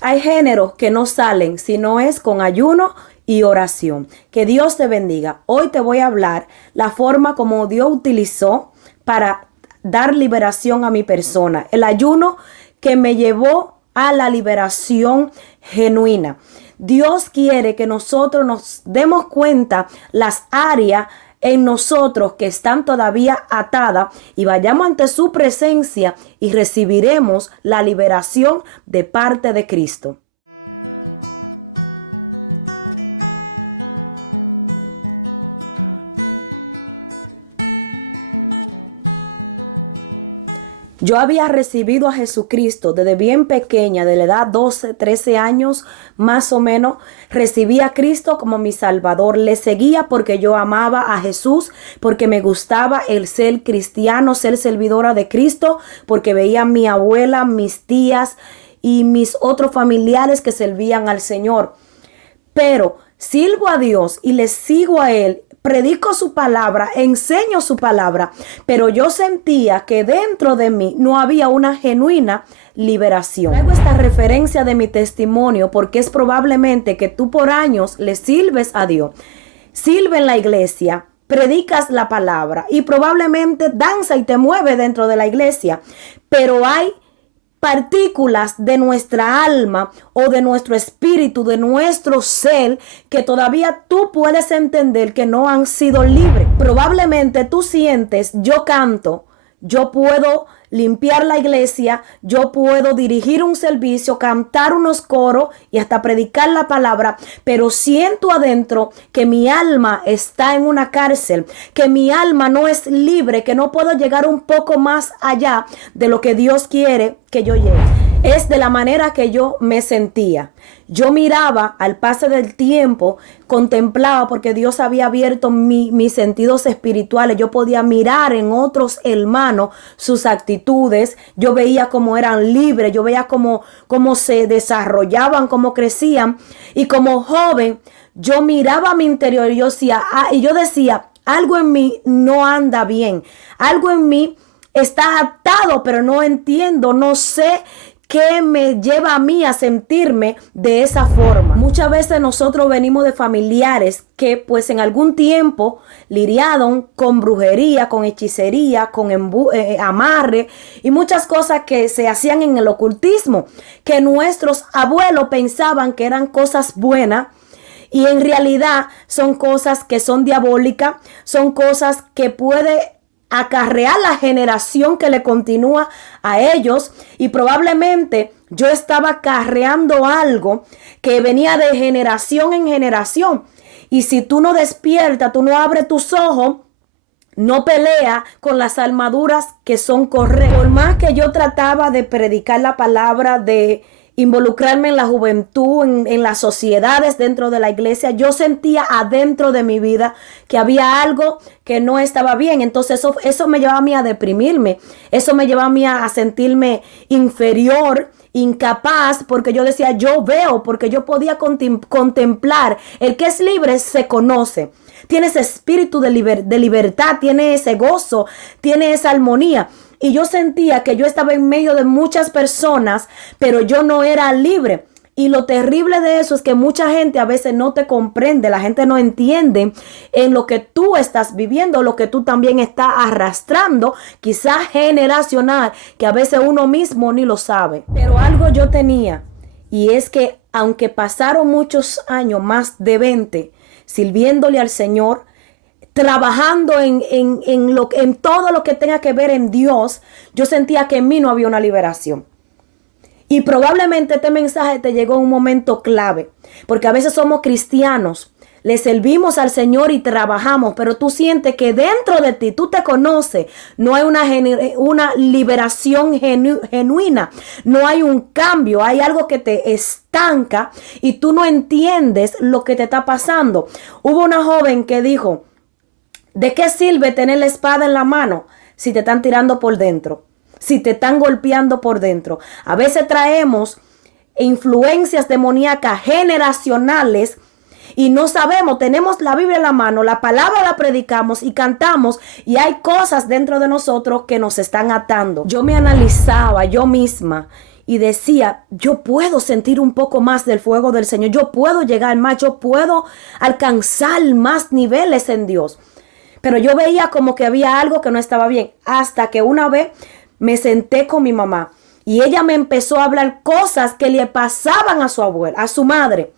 Hay géneros que no salen si no es con ayuno y oración. Que Dios te bendiga. Hoy te voy a hablar la forma como Dios utilizó para dar liberación a mi persona. El ayuno que me llevó a la liberación genuina. Dios quiere que nosotros nos demos cuenta las áreas en nosotros que están todavía atadas y vayamos ante su presencia y recibiremos la liberación de parte de Cristo. Yo había recibido a Jesucristo desde bien pequeña, de la edad 12, 13 años más o menos. Recibí a Cristo como mi Salvador. Le seguía porque yo amaba a Jesús, porque me gustaba el ser cristiano, ser servidora de Cristo, porque veía a mi abuela, mis tías y mis otros familiares que servían al Señor. Pero sirvo a Dios y le sigo a Él. Predico su palabra, enseño su palabra, pero yo sentía que dentro de mí no había una genuina liberación. Traigo esta referencia de mi testimonio porque es probablemente que tú por años le sirves a Dios, sirve en la iglesia, predicas la palabra y probablemente danza y te mueve dentro de la iglesia, pero hay partículas de nuestra alma o de nuestro espíritu, de nuestro ser, que todavía tú puedes entender que no han sido libres. Probablemente tú sientes, yo canto, yo puedo limpiar la iglesia, yo puedo dirigir un servicio, cantar unos coros y hasta predicar la palabra, pero siento adentro que mi alma está en una cárcel, que mi alma no es libre, que no puedo llegar un poco más allá de lo que Dios quiere que yo llegue. Es de la manera que yo me sentía. Yo miraba al paso del tiempo, contemplaba porque Dios había abierto mis sentidos espirituales. Yo podía mirar en otros hermanos sus actitudes. Yo veía cómo eran libres, yo veía cómo se desarrollaban, cómo crecían. Y como joven, yo miraba a mi interior y yo decía, algo en mí no anda bien. Algo en mí está atado, pero no entiendo, no sé ¿qué me lleva a mí a sentirme de esa forma? Muchas veces nosotros venimos de familiares que pues en algún tiempo lidiaron con brujería, con hechicería, con amarre y muchas cosas que se hacían en el ocultismo, que nuestros abuelos pensaban que eran cosas buenas. Y en realidad son cosas que son diabólicas, son cosas que puede acarrear la generación que le continúa a ellos, y probablemente yo estaba acarreando algo que venía de generación en generación. Y si tú no despiertas, tú no abres tus ojos, no pelea con las armaduras que son correctas. Por más que yo trataba de predicar la palabra, de involucrarme en la juventud, en las sociedades dentro de la iglesia, yo sentía adentro de mi vida que había algo que no estaba bien. Entonces eso me llevaba a mí a deprimirme, eso me llevaba a mí a sentirme inferior, incapaz, porque yo decía, yo veo, porque yo podía contemplar. El que es libre se conoce, tiene ese espíritu de libertad, tiene ese gozo, tiene esa armonía. Y yo sentía que yo estaba en medio de muchas personas, pero yo no era libre. Y lo terrible de eso es que mucha gente a veces no te comprende, la gente no entiende en lo que tú estás viviendo, lo que tú también estás arrastrando, quizás generacional, que a veces uno mismo ni lo sabe. Pero algo yo tenía, y es que aunque pasaron muchos años, más de 20, sirviéndole al Señor, trabajando en todo lo que tenga que ver en Dios, yo sentía que en mí no había una liberación. Y probablemente este mensaje te llegó en un momento clave, porque a veces somos cristianos, le servimos al Señor y trabajamos, pero tú sientes que dentro de ti, tú te conoces, no hay una liberación genuina, no hay un cambio, hay algo que te estanca y tú no entiendes lo que te está pasando. Hubo una joven que dijo, ¿de qué sirve tener la espada en la mano si te están tirando por dentro? Si te están golpeando por dentro. A veces traemos influencias demoníacas generacionales y no sabemos, tenemos la Biblia en la mano, la palabra la predicamos y cantamos y hay cosas dentro de nosotros que nos están atando. Yo me analizaba yo misma y decía, yo puedo sentir un poco más del fuego del Señor, yo puedo llegar más, yo puedo alcanzar más niveles en Dios. Pero yo veía como que había algo que no estaba bien, hasta que una vez me senté con mi mamá y ella me empezó a hablar cosas que le pasaban a su abuela, a su madre.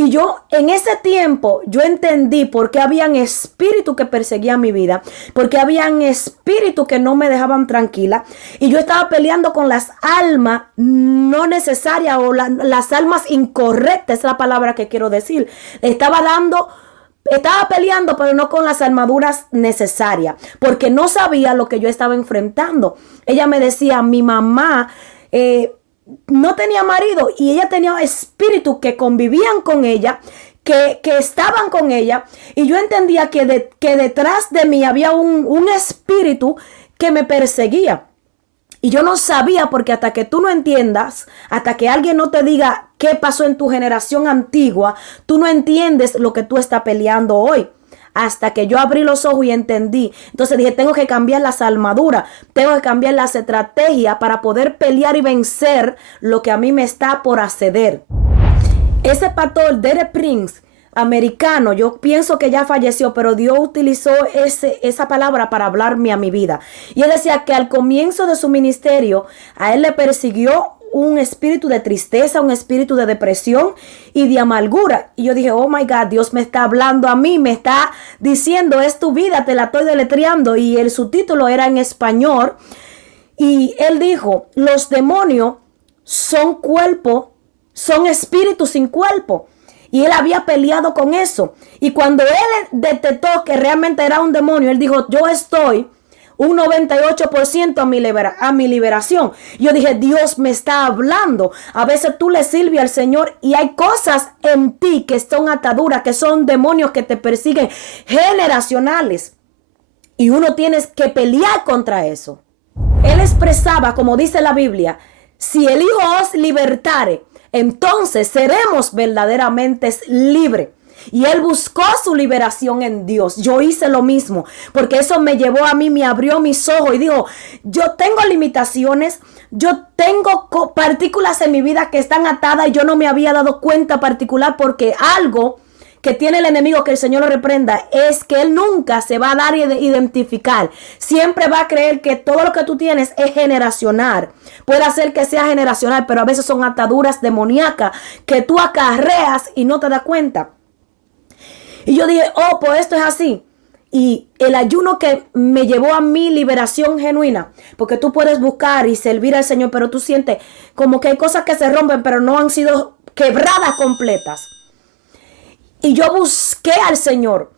Y yo en ese tiempo yo entendí por qué habían espíritus que perseguían mi vida, porque habían espíritus que no me dejaban tranquila. Y yo estaba peleando con las almas no necesarias o las almas incorrectas, es la palabra que quiero decir. Estaba peleando, pero no con las armaduras necesarias, porque no sabía lo que yo estaba enfrentando. Ella me decía, mi mamá no tenía marido y ella tenía espíritus que convivían con ella, que estaban con ella, y yo entendía que detrás de mí había un espíritu que me perseguía. Y yo no sabía, porque hasta que tú no entiendas, hasta que alguien no te diga qué pasó en tu generación antigua, tú no entiendes lo que tú estás peleando hoy. Hasta que yo abrí los ojos y entendí. Entonces dije, tengo que cambiar las armaduras, tengo que cambiar las estrategias para poder pelear y vencer lo que a mí me está por acceder. Ese pastor, Derek Prince, americano, yo pienso que ya falleció, pero Dios utilizó esa palabra para hablarme a mi vida. Y él decía que al comienzo de su ministerio, a él le persiguió un espíritu de tristeza, un espíritu de depresión y de amargura. Y yo dije, oh my God, Dios me está hablando a mí, me está diciendo, es tu vida, te la estoy deletreando. Y el subtítulo era en español. Y él dijo, los demonios son cuerpo, son espíritus sin cuerpo. Y él había peleado con eso. Y cuando él detectó que realmente era un demonio, él dijo, yo estoy un 98% a mi liberación. Yo dije, Dios me está hablando. A veces tú le sirves al Señor y hay cosas en ti que son ataduras, que son demonios que te persiguen generacionales. Y uno tiene que pelear contra eso. Él expresaba, como dice la Biblia, si el Hijo os libertare, entonces seremos verdaderamente libres. Y él buscó su liberación en Dios. Yo hice lo mismo, porque eso me llevó a mí, me abrió mis ojos y dijo, yo tengo limitaciones, yo tengo partículas en mi vida que están atadas y yo no me había dado cuenta particular, porque algo que tiene el enemigo, que el Señor lo reprenda, es que él nunca se va a dar a identificar. Siempre va a creer que todo lo que tú tienes es generacional. Puede ser que sea generacional, pero a veces son ataduras demoníacas que tú acarreas y no te das cuenta. Y yo dije, oh, pues esto es así. Y el ayuno que me llevó a mi liberación genuina, porque tú puedes buscar y servir al Señor, pero tú sientes como que hay cosas que se rompen, pero no han sido quebradas completas. Y yo busqué al Señor.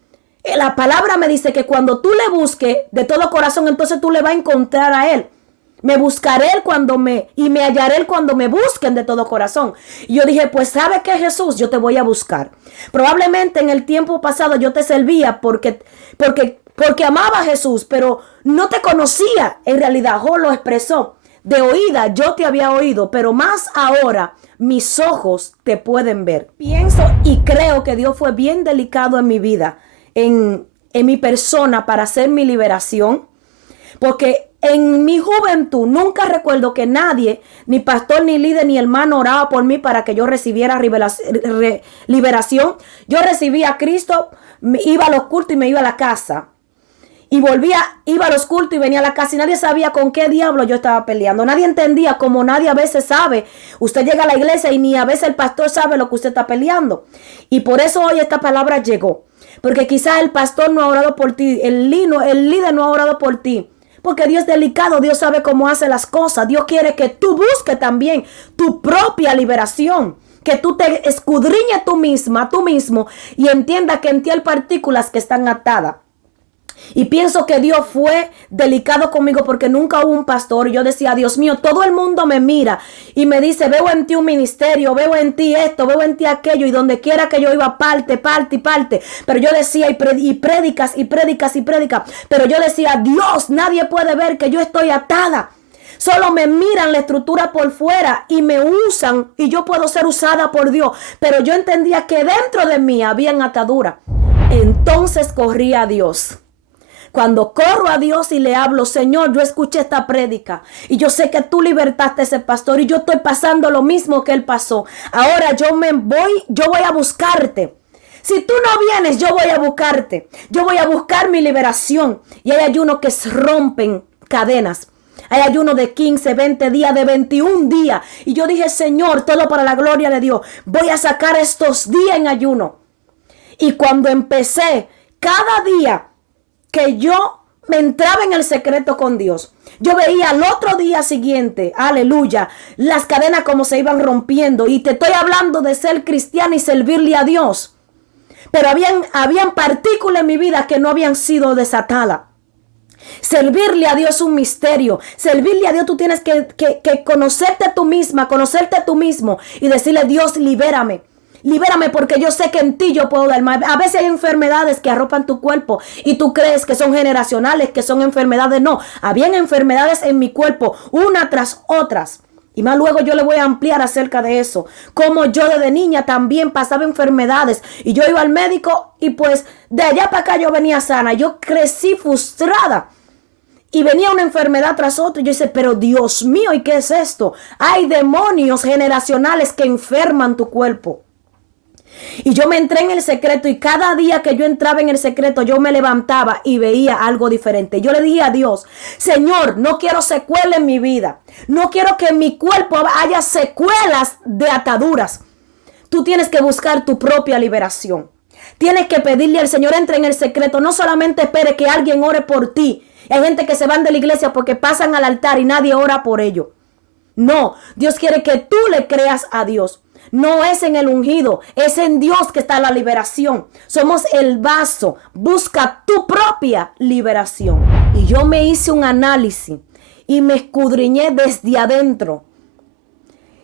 La palabra me dice que cuando tú le busques de todo corazón, entonces tú le vas a encontrar a Él. Me buscaré y me hallaré él cuando me busquen de todo corazón. Y yo dije, pues ¿sabe qué, Jesús? Yo te voy a buscar. Probablemente en el tiempo pasado yo te servía porque amaba a Jesús, pero no te conocía en realidad. Jo lo expresó. De oída yo te había oído, pero más ahora mis ojos te pueden ver. Pienso y creo que Dios fue bien delicado en mi vida, en mi persona, para hacer mi liberación. Porque en mi juventud nunca recuerdo que nadie, ni pastor, ni líder, ni hermano oraba por mí para que yo recibiera liberación. Yo recibía a Cristo, iba a los cultos y me iba a la casa. Y iba a los cultos y venía a la casa y nadie sabía con qué diablo yo estaba peleando. Nadie entendía, como nadie a veces sabe. Usted llega a la iglesia y ni a veces el pastor sabe lo que usted está peleando. Y por eso hoy esta palabra llegó. Porque quizás el pastor no ha orado por ti, el líder no ha orado por ti. Porque Dios es delicado, Dios sabe cómo hace las cosas. Dios quiere que tú busques también tu propia liberación. Que tú te escudriñes tú mismo y entiendas que en ti hay partículas que están atadas. Y pienso que Dios fue delicado conmigo porque nunca hubo un pastor. Y yo decía, Dios mío, todo el mundo me mira y me dice, veo en ti un ministerio, veo en ti esto, veo en ti aquello. Y donde quiera que yo iba, parte. Pero yo decía, y prédicas. Pero yo decía, Dios, nadie puede ver que yo estoy atada. Solo me miran la estructura por fuera y me usan y yo puedo ser usada por Dios. Pero yo entendía que dentro de mí habían ataduras. Entonces corrí a Dios. Cuando corro a Dios y le hablo, Señor, yo escuché esta prédica y yo sé que tú libertaste a ese pastor y yo estoy pasando lo mismo que él pasó. Ahora yo voy a buscarte. Si tú no vienes, yo voy a buscarte. Yo voy a buscar mi liberación. Y hay ayunos que rompen cadenas. Hay ayuno de 15, 20 días, de 21 días. Y yo dije, Señor, todo para la gloria de Dios. Voy a sacar estos días en ayuno. Y cuando empecé, cada día que yo me entraba en el secreto con Dios, yo veía al otro día siguiente, aleluya, las cadenas como se iban rompiendo. Y te estoy hablando de ser cristiano y servirle a Dios. Pero habían partículas en mi vida que no habían sido desatadas. Servirle a Dios es un misterio. Servirle a Dios tú tienes que conocerte tú misma, conocerte tú mismo y decirle, Dios, libérame. Libérame porque yo sé que en ti yo puedo dar más. A veces hay enfermedades que arropan tu cuerpo y tú crees que son generacionales, que son enfermedades. No, habían enfermedades en mi cuerpo, una tras otras. Y más luego yo le voy a ampliar acerca de eso. Como yo desde niña también pasaba enfermedades. Y yo iba al médico y pues de allá para acá yo venía sana. Yo crecí frustrada. Y venía una enfermedad tras otra. Y yo decía, pero Dios mío, ¿y qué es esto? Hay demonios generacionales que enferman tu cuerpo. Y yo me entré en el secreto y cada día que yo entraba en el secreto yo me levantaba y veía algo diferente. Yo le dije a Dios, Señor, no quiero secuelas en mi vida. No quiero que en mi cuerpo haya secuelas de ataduras. Tú tienes que buscar tu propia liberación. Tienes que pedirle al Señor, entre en el secreto. No solamente espere que alguien ore por ti. Hay gente que se van de la iglesia porque pasan al altar y nadie ora por ellos. No, Dios quiere que tú le creas a Dios. No es en el ungido, es en Dios que está la liberación. Somos el vaso. Busca tu propia liberación. Y yo me hice un análisis y me escudriñé desde adentro.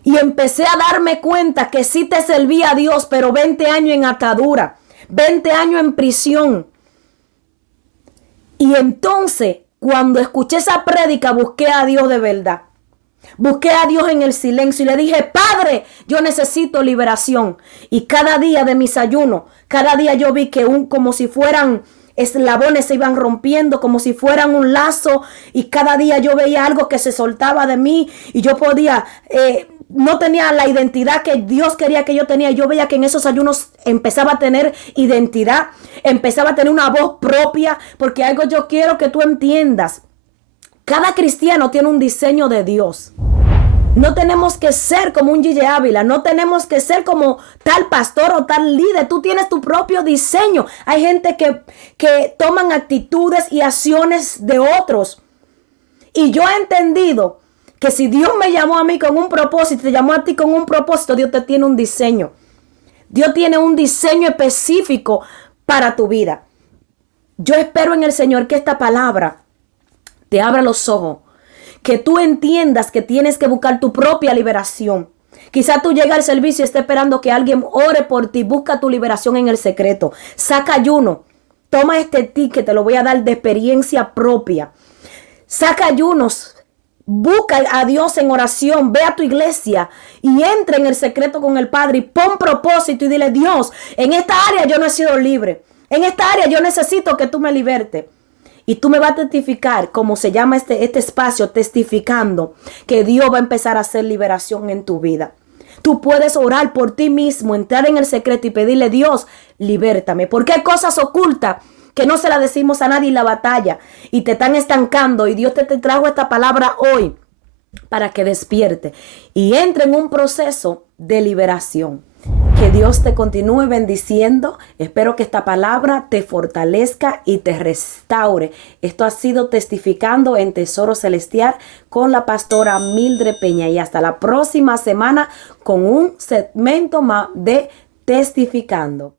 Y empecé a darme cuenta que sí te servía a Dios, pero 20 años en atadura, 20 años en prisión. Y entonces, cuando escuché esa prédica, busqué a Dios de verdad. Busqué a Dios en el silencio y le dije, Padre, yo necesito liberación. Y cada día de mis ayunos, cada día yo vi que como si fueran eslabones se iban rompiendo, como si fueran un lazo. Y cada día yo veía algo que se soltaba de mí y yo podía, no tenía la identidad que Dios quería que yo tenía. Yo veía que en esos ayunos empezaba a tener identidad, empezaba a tener una voz propia, porque algo yo quiero que tú entiendas. Cada cristiano tiene un diseño de Dios. No tenemos que ser como un Gigi Ávila. No tenemos que ser como tal pastor o tal líder. Tú tienes tu propio diseño. Hay gente que toman actitudes y acciones de otros. Y yo he entendido que si Dios me llamó a mí con un propósito, te llamó a ti con un propósito, Dios te tiene un diseño. Dios tiene un diseño específico para tu vida. Yo espero en el Señor que esta palabra te abra los ojos, que tú entiendas que tienes que buscar tu propia liberación. Quizá tú llegas al servicio y estés esperando que alguien ore por ti. Busca tu liberación en el secreto. Saca ayuno. Toma este ticket, te lo voy a dar de experiencia propia. Saca ayunos. Busca a Dios en oración. Ve a tu iglesia y entra en el secreto con el Padre y pon propósito y dile, Dios, en esta área yo no he sido libre. En esta área yo necesito que tú me libertes. Y tú me vas a testificar, como se llama este espacio, testificando, que Dios va a empezar a hacer liberación en tu vida. Tú puedes orar por ti mismo, entrar en el secreto y pedirle, Dios, libértame. Porque hay cosas ocultas que no se las decimos a nadie en la batalla y te están estancando. Y Dios te trajo esta palabra hoy para que despierte y entre en un proceso de liberación. Que Dios te continúe bendiciendo. Espero que esta palabra te fortalezca y te restaure. Esto ha sido Testificando en Tesoro Celestial con la pastora Mildred Peña. Y hasta la próxima semana con un segmento más de Testificando.